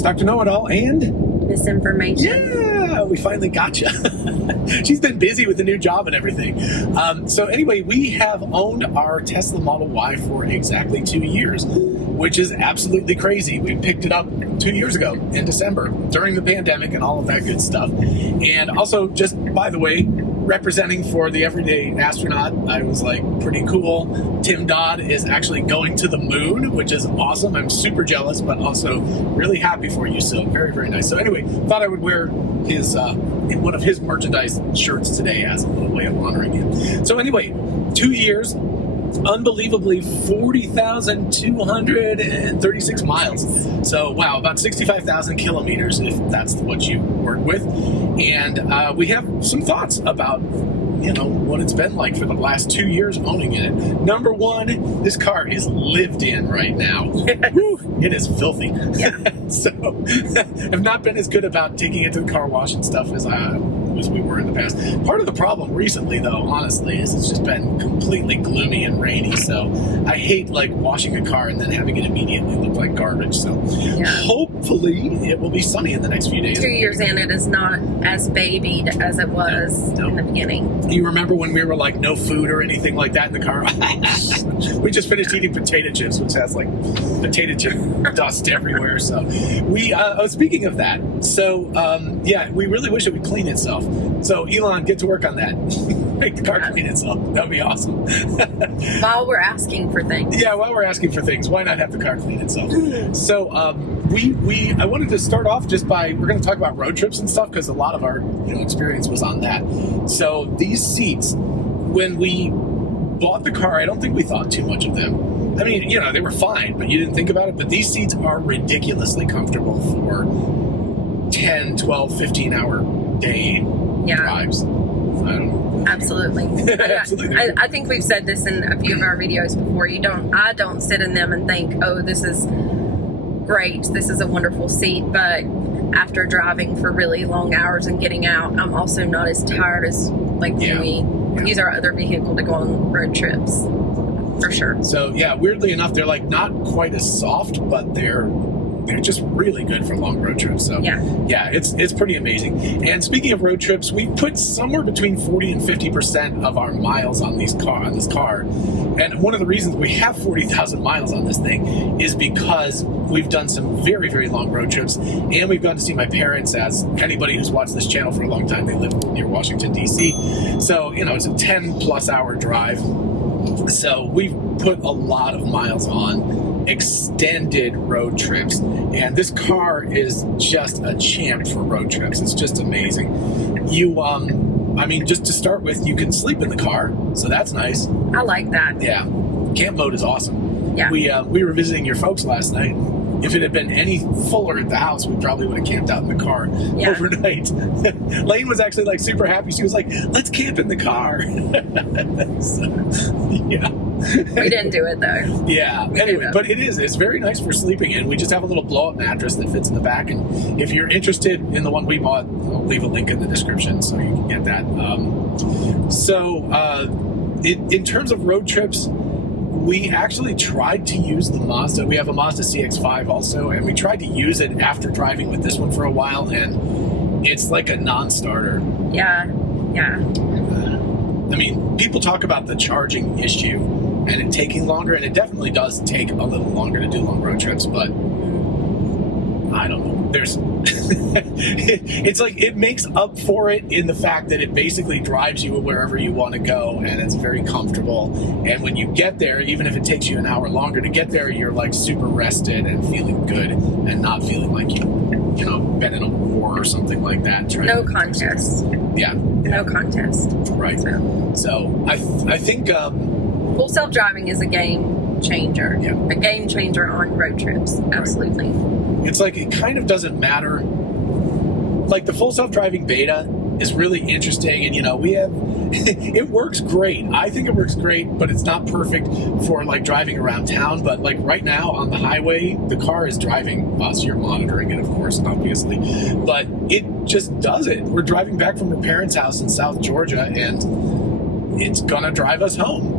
It's Dr. Know-It-All and... misinformation. Yeah, we finally got you. She's been busy with the new job and everything. So anyway, we have owned our Tesla Model Y for exactly 2 years, which is absolutely crazy. We picked it up 2 years ago in December during the pandemic and all of that good stuff. And also, just by the way, representing for the everyday astronaut, I was like, pretty cool. Tim Dodd is actually going to the moon, which is awesome. I'm super jealous, but also really happy for you. So very, very nice. So anyway, thought I would wear his one of his merchandise shirts today as a little way of honoring him. So anyway, 2 years, unbelievably 40,236 miles. So wow, about 65,000 kilometers if that's what you work with. And we have some thoughts about, you know, what it's been like for the last 2 years owning it. Number one, this car is lived in right now. Yes. Woo, it is filthy. Yeah. So I've not been as good about taking it to the car wash and stuff as we were in the past. Part of the problem recently, though, honestly, is it's just been completely gloomy and rainy. So I hate like washing a car and then having it immediately look like garbage. So hopefully it will be sunny in the next few days. 2 years in, it is not as babied as it was in the beginning. You remember when we were like no food or anything like that in the car? We just finished eating potato chips, which has like potato chip dust everywhere. So speaking of that, so we really wish it would clean itself. So Elon, get to work on that. Make the car clean itself. That would be awesome. While we're asking for things. Yeah, while we're asking for things, why not have the car clean itself? So I wanted to start off just by, we're going to talk about road trips and stuff because a lot of our experience was on that. So these seats, when we bought the car, I don't think we thought too much of them. I mean, they were fine, but you didn't think about it. But these seats are ridiculously comfortable for 10, 12, 15-hour day drives. I don't know. Absolutely. Absolutely. I think we've said this in a few of our videos before. I don't sit in them and think, oh, this is great. This is a wonderful seat. But after driving for really long hours and getting out, I'm also not as tired as like when we use our other vehicle to go on road trips. For sure. So weirdly enough, they're like not quite as soft, but they're just really good for long road trips. So it's pretty amazing. And speaking of road trips, we put somewhere between 40 and 50% of our miles on this car. And one of the reasons we have 40,000 miles on this thing is because we've done some very, very long road trips, and we've gone to see my parents. As anybody who's watched this channel for a long time, they live near Washington, D.C. So, it's a 10-plus hour drive. So we've put a lot of miles on extended road trips, and this car is just a champ for road trips. It's just amazing. Just to start with, you can sleep in the car, so that's nice. I like that. Yeah, camp mode is awesome. Yeah, we were visiting your folks last night. If it had been any fuller at the house, we probably would have camped out in the car overnight. Lane was actually like super happy. She was like, let's camp in the car. We didn't do it though. Yeah. Anyway, but it's very nice for sleeping in. We just have a little blow-up mattress that fits in the back. And if you're interested in the one we bought, I'll leave a link in the description so you can get that. In terms of road trips, we actually tried to use the Mazda. We have a Mazda CX-5 also, and we tried to use it after driving with this one for a while, and it's like a non-starter. Yeah. People talk about the charging issue and it taking longer, and it definitely does take a little longer to do long road trips, but I don't know. It's like it makes up for it in the fact that it basically drives you wherever you want to go, and it's very comfortable. And when you get there, even if it takes you an hour longer to get there, you're like super rested and feeling good and not feeling like you've been in a war or something like that. No contest. Yeah. No contest. Right. So I think full self-driving is a game changer. Yeah. A game changer on road trips. Absolutely. Right. It's like it kind of doesn't matter. Like the full self-driving beta is really interesting, and we have it works great. I think it works great, but it's not perfect for like driving around town. But like right now on the highway, the car is driving us. You're monitoring it, of course, obviously, but it just does it. We're driving back from her parents' house in South Georgia, and it's gonna drive us home,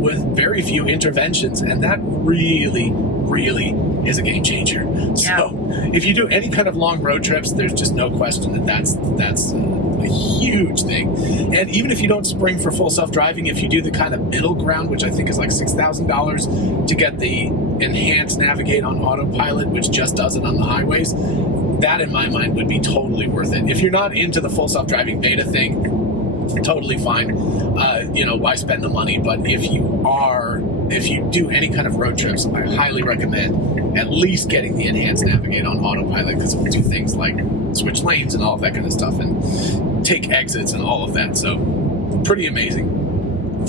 with very few interventions, and that really, really is a game changer. Yeah. So if you do any kind of long road trips, there's just no question that that's a huge thing. And even if you don't spring for full self-driving, if you do the kind of middle ground, which I think is like $6,000 to get the enhanced navigate on autopilot, which just does it on the highways, that in my mind would be totally worth it. If you're not into the full self-driving beta thing, totally fine. Why spend the money? But if you do any kind of road trips, I highly recommend at least getting the enhanced navigate on autopilot, because it will do things like switch lanes and all of that kind of stuff and take exits and all of that. So pretty amazing.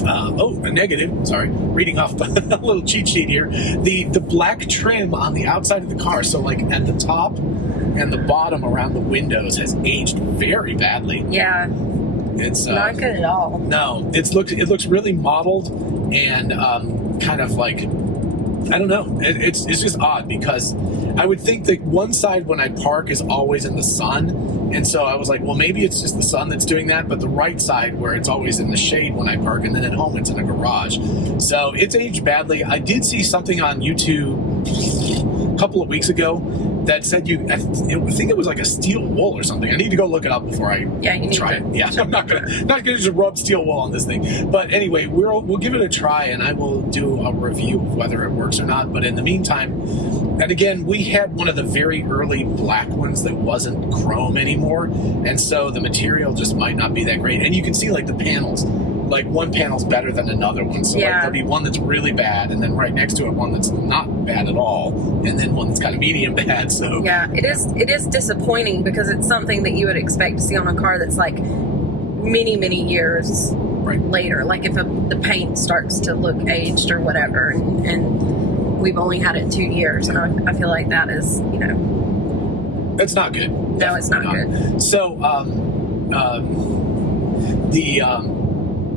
A negative, sorry, reading off a little cheat sheet here. The black trim on the outside of the car, so like at the top and the bottom around the windows, has aged very badly. Yeah. It's not good at all. No, it looks really mottled and kind of like, I don't know. It's just odd, because I would think that one side when I park is always in the sun, and so I was like, well, maybe it's just the sun that's doing that. But the right side, where it's always in the shade when I park, and then at home it's in a garage, so it's aged badly. I did see something on YouTube a couple of weeks ago that said I think it was like a steel wool or something. I need to go look it up before I try it. Yeah, I'm not gonna just rub steel wool on this thing. But anyway, we'll give it a try, and I will do a review of whether it works or not. But in the meantime, and again, we had one of the very early black ones that wasn't chrome anymore, and so the material just might not be that great. And you can see like the panels. Like one panel's better than another one, so like there'll be one that's really bad, and then right next to it one that's not bad at all, and then one that's kind of medium bad. So yeah, it is disappointing, because it's something that you would expect to see on a car that's like many years later. Like if the paint starts to look aged or whatever, and we've only had it 2 years, and I feel like that is, it's not good. No, it's not good. So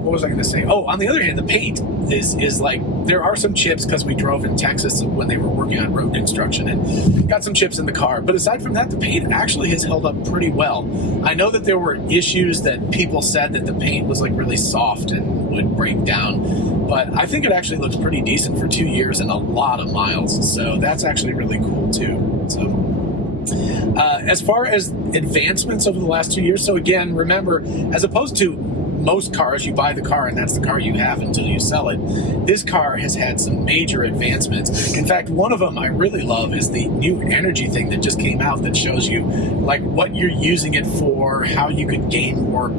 what was I going to say? Oh, on the other hand, the paint is like, there are some chips, because we drove in Texas when they were working on road construction and got some chips in the car. But aside from that, the paint actually has held up pretty well. I know that there were issues that people said that the paint was like really soft and would break down, but I think it actually looks pretty decent for 2 years and a lot of miles. So that's actually really cool too. So as far as advancements over the last 2 years, so again, remember, as opposed to most cars, you buy the car and that's the car you have until you sell it. This car has had some major advancements. In fact, one of them I really love is the new energy thing that just came out that shows you like what you're using it for, how you could gain more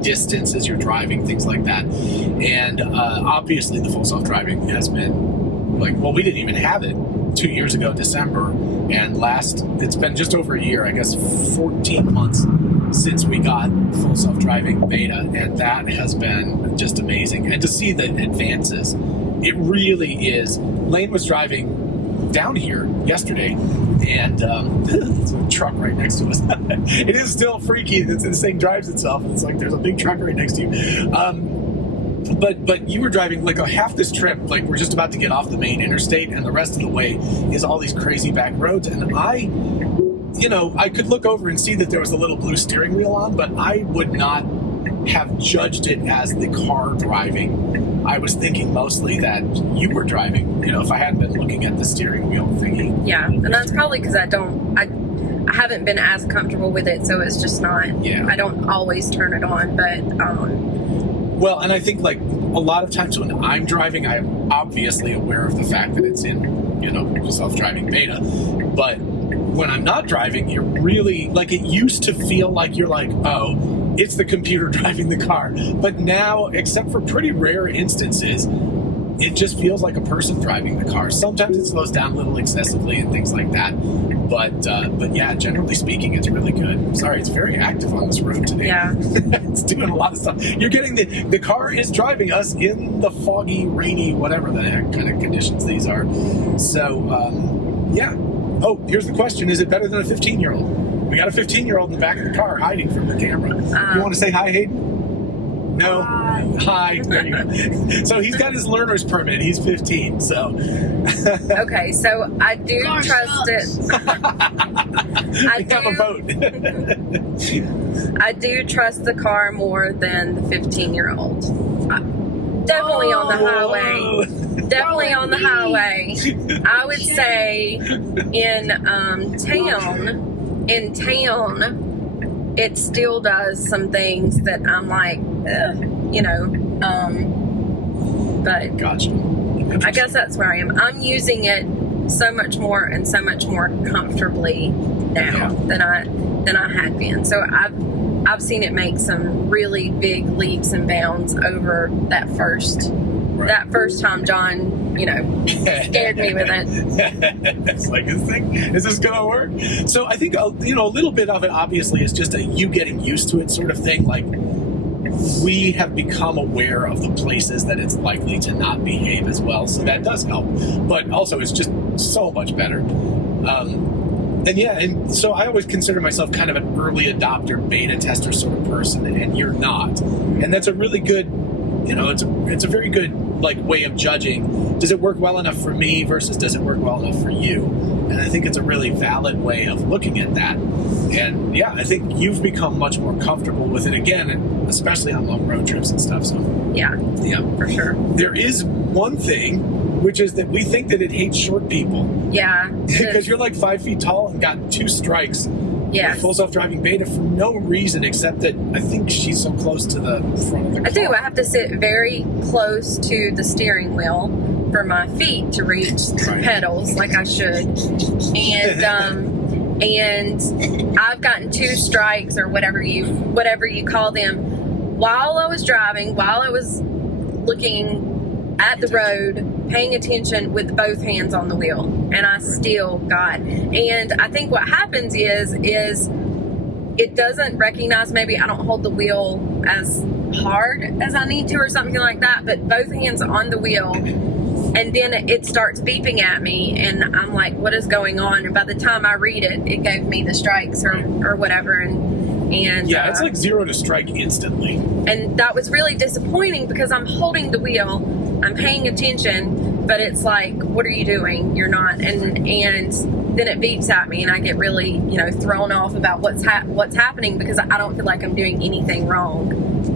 distance as you're driving, things like that. And obviously the full self-driving has been like, well, we didn't even have it 2 years ago, December, and it's been just over a year, I guess 14 months since we got full self-driving beta, and that has been just amazing. And to see the advances, it really is. Lane was driving down here yesterday, and there's a truck right next to us. It is still freaky that this thing drives itself. It's like there's a big truck right next to you. But you were driving like half this trip, like we're just about to get off the main interstate, and the rest of the way is all these crazy back roads. And I could look over and see that there was a little blue steering wheel on, but I would not have judged it as the car driving. I was thinking mostly that you were driving, if I hadn't been looking at the steering wheel thingy. Yeah, and that's probably because I haven't been as comfortable with it, so it's just not, I don't always turn it on, but well, and I think like a lot of times when I'm driving, I am obviously aware of the fact that it's in, self-driving beta, but when I'm not driving, you're really, like, it used to feel like you're like, oh, it's the computer driving the car. But now, except for pretty rare instances, it just feels like a person driving the car. Sometimes it slows down a little excessively and things like that. But yeah, generally speaking, it's really good. Sorry, it's very active on this road today. Yeah. It's doing a lot of stuff. You're getting the car is driving us in the foggy, rainy, whatever the heck kind of conditions these are. So, yeah. Oh, here's the question. Is it better than a 15-year-old? We got a 15-year-old in the back of the car hiding from the camera. You want to say hi, Hayden? No? Hi. There you go. So he's got his learner's permit. He's 15, so. Okay, so I do trust it. We have a vote. I do trust the car more than the 15-year-old. Definitely on the highway. Definitely on the highway. I would say in town, it still does some things that I'm like, but Gotcha. I guess that's where I am. I'm using it so much more and so much more comfortably now than I had been. So I've seen it make some really big leaps and bounds over that first time John, scared me with it. It's like, is this gonna work? So I think a little bit of it obviously is just you getting used to it sort of thing. Like, we have become aware of the places that it's likely to not behave as well, so that does help. But also, it's just so much better. And so I always consider myself kind of an early adopter, beta tester sort of person, and you're not. And that's a really good, it's a very good way of judging. Does it work well enough for me versus does it work well enough for you? And I think it's a really valid way of looking at that. And I think you've become much more comfortable with it again, especially on long road trips and stuff. So yeah, for sure. There is one thing, which is that we think that it hates short people. Yeah. Because you're like 5 feet tall and got 2 strikes. Yes. Full self-driving beta for no reason except that I think she's so close to the front of the car. I do. I have to sit very close to the steering wheel for my feet to reach the pedals like I should. And I've gotten 2 strikes or whatever you call them while I was driving, while I was looking at the road, paying attention with both hands on the wheel, and I still got. And I think what happens is it doesn't recognize, maybe I don't hold the wheel as hard as I need to or something like that, but both hands on the wheel, and then it starts beeping at me, and I'm like, what is going on? And by the time I read it, it gave me the strikes or whatever, and it's like 0 to strike instantly. And that was really disappointing because I'm holding the wheel, I'm paying attention, but it's like, what are you doing? You're not. And then it beeps at me, and I get really, thrown off about what's happening because I don't feel like I'm doing anything wrong,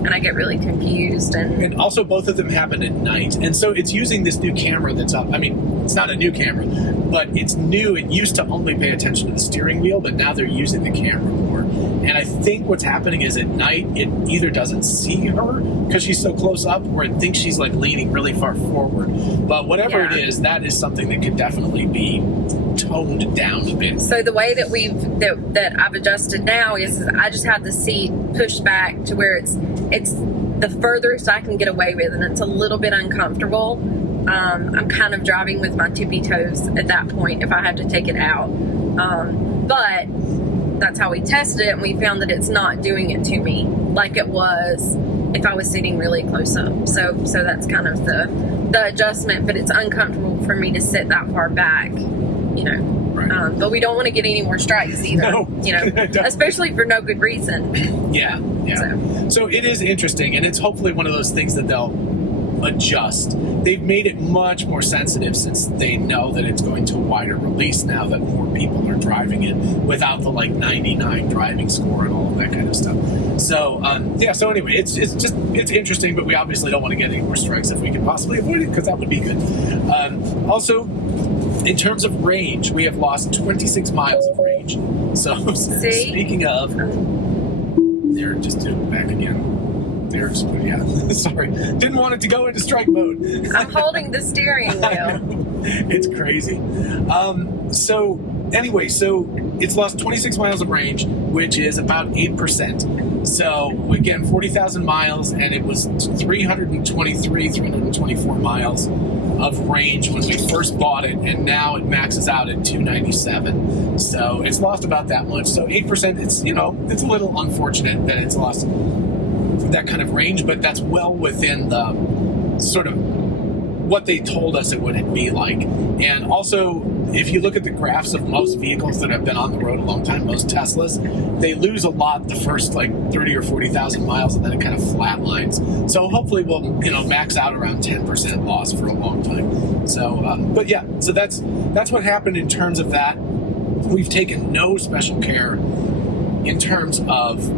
and I get really confused. And also, both of them happen at night, and so it's using this new camera that's up. I mean, it's not a new camera, but it's new. It used to only pay attention to the steering wheel, but now they're using the camera more. And I think what's happening is at night, it either doesn't see her because she's so close up, or it thinks she's leaning really far forward. But whatever it is, that is something that could definitely be toned down a bit. So the way that that I've adjusted now is I just have the seat pushed back to where it's the furthest I can get away with, and it's a little bit uncomfortable. I'm kind of driving with my tippy toes at that point if I have to take it out. But that's how we tested it, and we found that it's not doing it to me like it was if I was sitting really close up. So that's kind of the adjustment, but it's uncomfortable for me to sit that far back, Right. But we don't want to get any more strikes either, no, especially for no good reason. Yeah. So it is interesting, and it's hopefully one of those things that they'll adjust. They've made it much more sensitive since they know that it's going to wider release now that more people are driving it without the 99 driving score and all of that kind of stuff. So so anyway, it's interesting, but we obviously don't want to get any more strikes if we can possibly avoid it, because that would be good. Also, in terms of range, we have lost 26 miles of range. So speaking of, there, just do it back again. There's, sorry. Didn't want it to go into strike mode. I'm holding the steering wheel. It's crazy. So it's lost 26 miles of range, which is about 8%. So again, 40,000 miles, and it was 324 miles of range when we first bought it, and now it maxes out at 297. So it's lost about that much. So 8%, it's a little unfortunate that it's lost that kind of range, but that's well within the sort of what they told us it would be like. And also, if you look at the graphs of most vehicles that have been on the road a long time, most Teslas, they lose a lot the first 30 or 40,000 miles, and then it kind of flatlines. So hopefully we'll max out around 10% loss for a long time. So so that's what happened in terms of that. We've taken no special care in terms of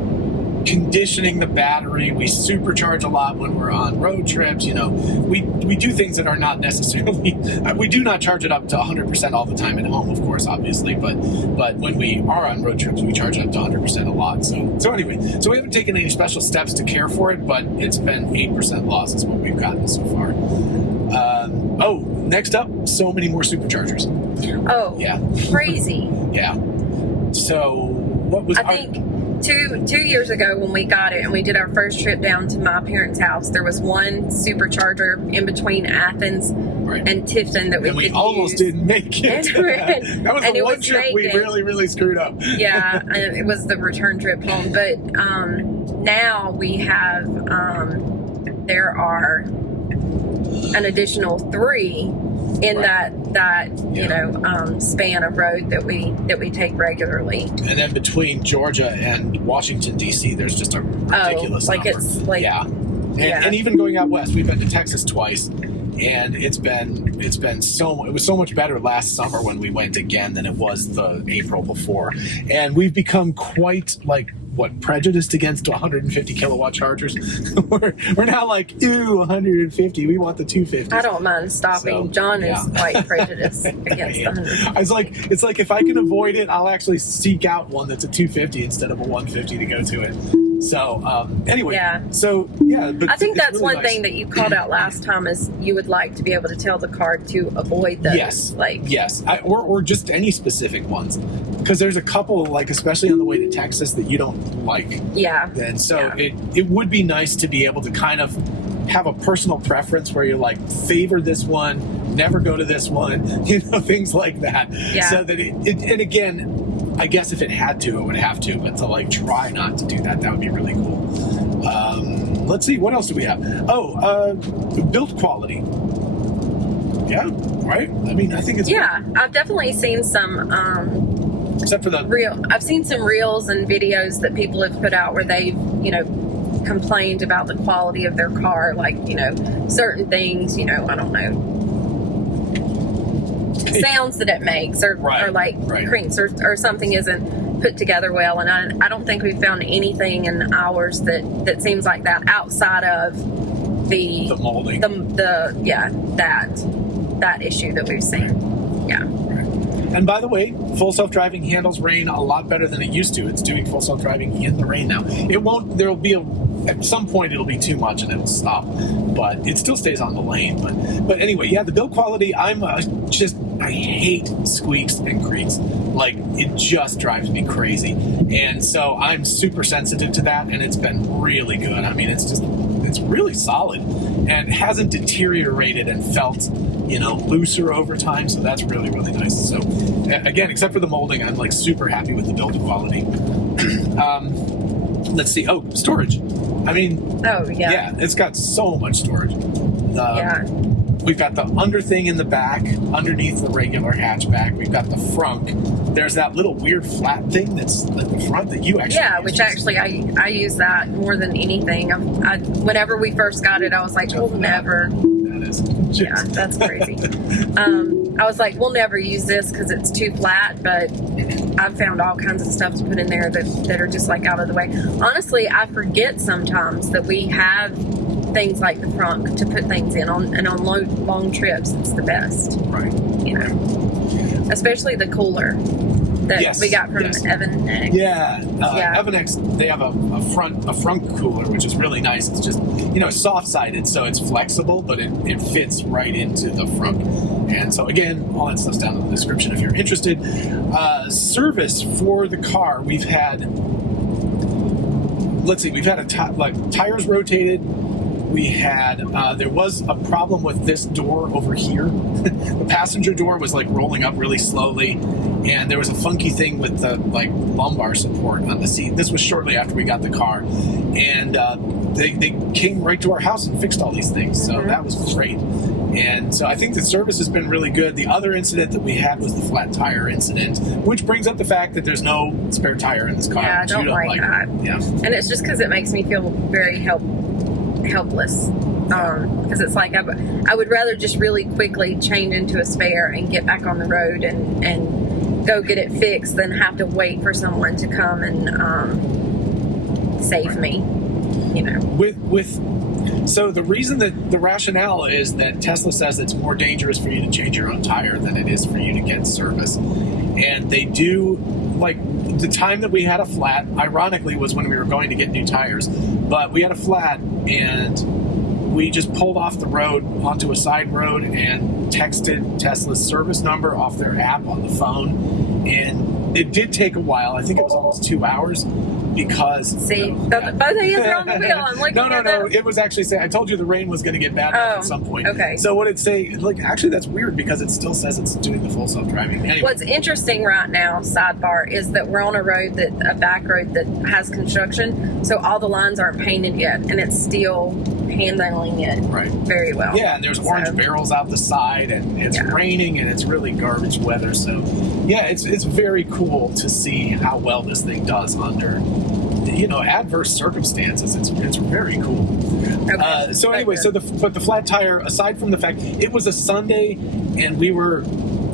conditioning the battery. We supercharge a lot when we're on road trips. We do things that are not necessarily. We do not charge it up to 100% all the time at home, of course, obviously. But when we are on road trips, we charge it up to 100% a lot. So anyway, we haven't taken any special steps to care for it, but it's been 8% loss is what we've gotten so far. Next up, so many more superchargers. Oh, yeah, crazy. Yeah. So what was? I think 2 years ago when we got it and we did our first trip down to my parents' house, there was one supercharger in between Athens and Tifton that we could use. Almost didn't make it. That was the one trip we really, really screwed up. Yeah, and it was the return trip home. But now we have, there are an additional 3 in that span of road that we take regularly. And then between Georgia and Washington D.C., there's just a ridiculous number. And even going out west, we've been to Texas twice, and it was so much better last summer when we went again than it was the April before, and we've become quite prejudiced against 150 kilowatt chargers. we're now like, ooh, 150. We want the 250. I don't mind stopping. So, John is quite prejudiced against the 150. It's like if I can avoid it, I'll actually seek out one that's a 250 instead of a 150 to go to it. So anyway, but I think that's really one nice. thing that you called out last time is you would like to be able to tell the car to avoid those. Yes, or just any specific ones, because there's a couple, especially on the way to Texas, that you don't like. Yeah, and so it would be nice to be able to kind of have a personal preference where you're favor this one, never go to this one, things like that. Yeah. So that and again, I guess if it had to, it would have to, but to try not to do that, that would be really cool. Let's see, what else do we have? Build quality. Yeah, right? I mean, I think it's... Yeah, I've definitely seen some... except for the... I've seen some reels and videos that people have put out where they've, complained about the quality of their car, certain things, I don't know, sounds that it makes or crinks or something isn't put together well, and I don't think we've found anything in ours that seems like that outside of the molding, that issue that we've seen. Yeah. And by the way, full self-driving handles rain a lot better than it used to. It's doing full self-driving in the rain now. It won't. There'll be at some point it'll be too much and it'll stop, but it still stays on the lane. But anyway, yeah, the build quality. I hate squeaks and creaks. It just drives me crazy, and so I'm super sensitive to that. And it's been really good. I mean, it's really solid and hasn't deteriorated and felt looser over time. So that's really, really nice. So again, except for the molding, I'm super happy with the build quality. Let's see. Oh, storage. I mean, yeah, it's got so much storage. We've got the under thing in the back, underneath the regular hatchback. We've got the frunk. There's that little weird flat thing that's at the front that you actually use. Which actually I use that more than anything. Whenever we first got it, I was like, we'll never. That is. Yeah, that's crazy. I was like, we'll never use this because it's too flat, but I've found all kinds of stuff to put in there that are just out of the way. Honestly, I forget sometimes that we have things like the frunk to put things in on long trips. It's the best, right? Especially the cooler that we got from EVANNEX. EVANNEX, they have a front cooler, which is really nice. It's just soft-sided, so it's flexible, but it fits right into the front. And so again, all that stuff's down in the description if you're interested. Service for the car, we've had tires rotated. We had, there was a problem with this door over here. The passenger door was rolling up really slowly, and there was a funky thing with the lumbar support on the seat. This was shortly after we got the car, and they came right to our house and fixed all these things. So that was great. And so I think the service has been really good. The other incident that we had was the flat tire incident, which brings up the fact that there's no spare tire in this car. Yeah, I don't like that. Yeah. And it's just because it makes me feel very helpless. Because it's I would rather just really quickly change into a spare and get back on the road and go get it fixed than have to wait for someone to come and save me, you know. So the reason that the rationale is that Tesla says it's more dangerous for you to change your own tire than it is for you to get service. And they do, like, the time that we had a flat, ironically, was when we were going to get new tires. But we had a flat, and we just pulled off the road onto a side road and texted Tesla's service number off their app on the phone. And it did take a while. I think it was almost 2 hours. Because both of you are on the wheel. I'm looking no. It was actually saying, I told you the rain was going to get bad enough at some point. Okay. So what it say? Like, actually, that's weird because it still says it's doing the full self-driving. Anyway. What's interesting right now, sidebar, is that we're on a back road that has construction, so all the lines aren't painted yet, and it's still handling it very well. Yeah, and there's orange barrels out the side, and it's raining, and it's really garbage weather. So, yeah, it's very cool to see how well this thing does under, you know, adverse circumstances. It's very cool. Okay. So anyway, the flat tire, aside from the fact it was a Sunday and we were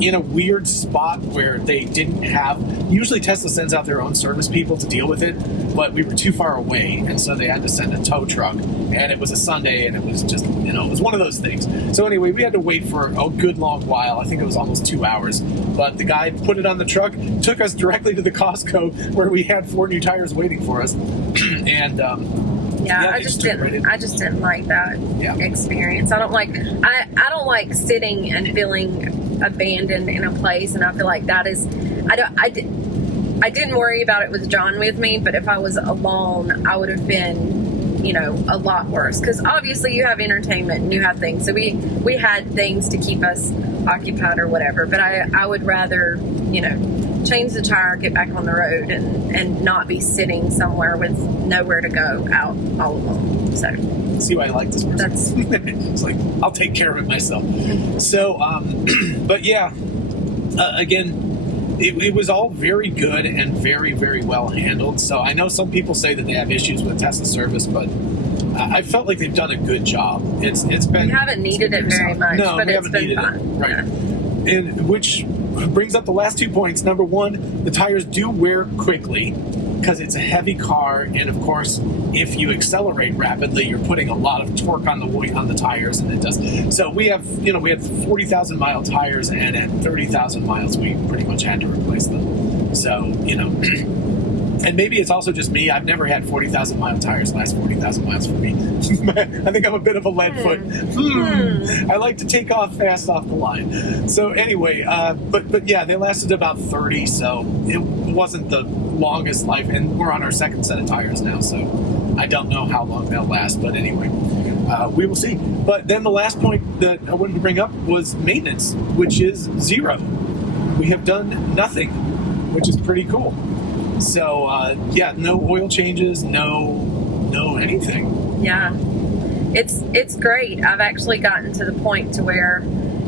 in a weird spot where they didn't have, usually Tesla sends out their own service people to deal with it, but we were too far away, and so they had to send a tow truck, and it was a Sunday, and it was just, you know, it was one of those things. So anyway, we had to wait for a good long while. I think it was almost 2 hours, but the guy put it on the truck, took us directly to the Costco where we had 4 new tires waiting for us, and I just didn't like that experience. I don't like sitting and feeling abandoned in a place, and I feel like that is, I didn't worry about it with John with me, but if I was alone, I would have been, you know, a lot worse, because obviously you have entertainment and you have things, so we had things to keep us occupied or whatever, but I would rather, you know, change the tire, get back on the road, and not be sitting somewhere with nowhere to go out all alone. So see why I like this person. It's like, I'll take care of it myself. So but yeah, again, it was all very good and very, very well handled. So I know some people say that they have issues with Tesla service, but I felt like they've done a good job. It's been, we haven't needed it very much, but it's been fun. Right. Yeah. And which brings up the last 2 points. Number one, the tires do wear quickly because it's a heavy car, and of course, if you accelerate rapidly, you're putting a lot of torque on the tires, and it does. So we have 40,000 mile tires, and at 30,000 miles, we pretty much had to replace them. So, you know, and maybe it's also just me. I've never had 40,000 mile tires last 40,000 miles for me. I think I'm a bit of a lead foot. I like to take off fast off the line. So anyway, but yeah, they lasted about 30, so it wasn't the longest life, and we're on our second set of tires now, so I don't know how long they'll last, but anyway, we will see. But then the last point that I wanted to bring up was maintenance, which is 0. We have done nothing, which is pretty cool. So yeah, no oil changes, no anything. Yeah, it's great. I've actually gotten to the point to where,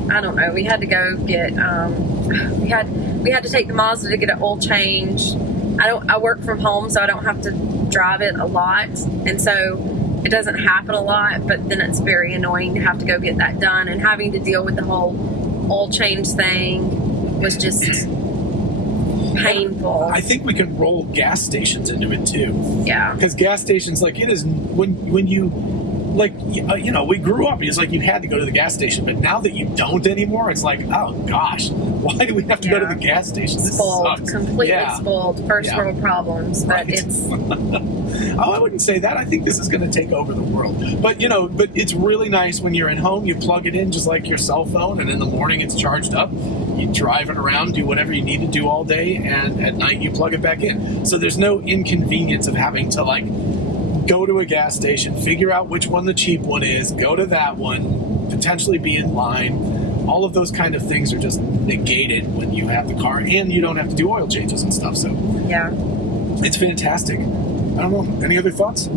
I don't know, we had to go get we had to take the Mazda to get an oil change. I work from home, so I don't have to drive it a lot, and so it doesn't happen a lot, but then it's very annoying to have to go get that done, and having to deal with the whole oil change thing was just painful. I think we can roll gas stations into it too. Yeah. Because gas stations, like, it is when you, like, you know, we grew up, it's like you had to go to the gas station, but now that you don't anymore, it's like, oh gosh, why do we have to go to the gas station? This spoiled, completely spoiled, first world problems, but it's... Oh, I wouldn't say that. I think this is going to take over the world. But, you know, but it's really nice when you're at home, you plug it in just like your cell phone, and in the morning it's charged up. You drive it around, do whatever you need to do all day, and at night you plug it back in. So there's no inconvenience of having to, like, go to a gas station, figure out which one the cheap one is, go to that one, potentially be in line. All of those kind of things are just negated when you have the car, and you don't have to do oil changes and stuff. So yeah, it's fantastic. I don't know. Any other thoughts?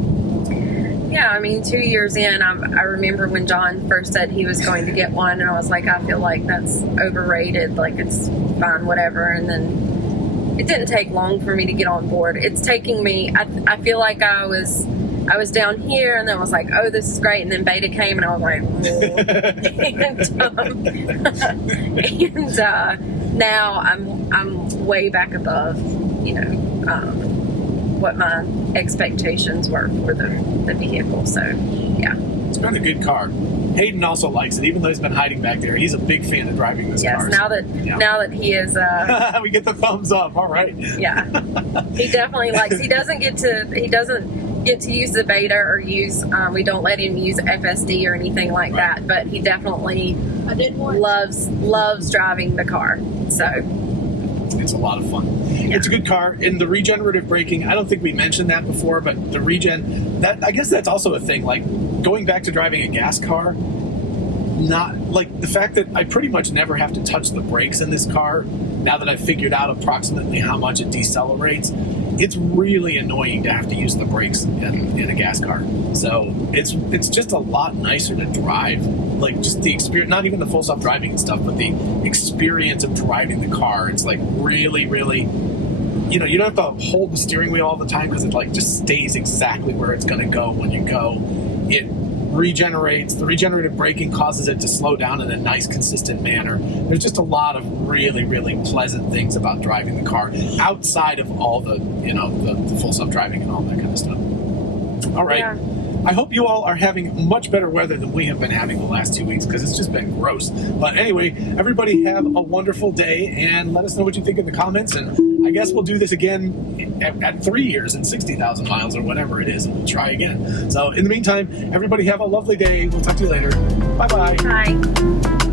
Yeah, I mean, 2 years in, I remember when John first said he was going to get one, and I was like, I feel like that's overrated. Like, it's fine, whatever. And then it didn't take long for me to get on board. It's taking me, I feel like I was down here, and then I was like, oh, this is great. And then beta came, and I was like, and now I'm way back above, you know, what my expectations were for the vehicle. So, yeah. It's been a good car. Hayden also likes it, even though he's been hiding back there. He's a big fan of driving this car. Yes, now that he is... we get the thumbs up. All right. Yeah. He definitely likes... He doesn't get to use the beta or use... we don't let him use FSD or anything like that, but he definitely loves driving the car. So... It's a lot of fun. Yeah. It's a good car. And the regenerative braking, I don't think we mentioned that before, but the I guess that's also a thing. Like, going back to driving a gas car, not like the fact that I pretty much never have to touch the brakes in this car, now that I've figured out approximately how much it decelerates, it's really annoying to have to use the brakes in a gas car. So it's just a lot nicer to drive. Like, just the experience, not even the full self-driving and stuff, but the experience of driving the car. It's like really, really, you know, you don't have to hold the steering wheel all the time because it like just stays exactly where it's going to go when you go. It regenerates. The regenerative braking causes it to slow down in a nice, consistent manner. There's just a lot of really, really pleasant things about driving the car outside of all the, you know, the full self-driving and all that kind of stuff. All right. Yeah. I hope you all are having much better weather than we have been having the last 2 weeks, because it's just been gross. But anyway, everybody have a wonderful day, and let us know what you think in the comments. And I guess we'll do this again at 3 years and 60,000 miles or whatever it is, and we'll try again. So in the meantime, everybody have a lovely day. We'll talk to you later. Bye-bye. Bye.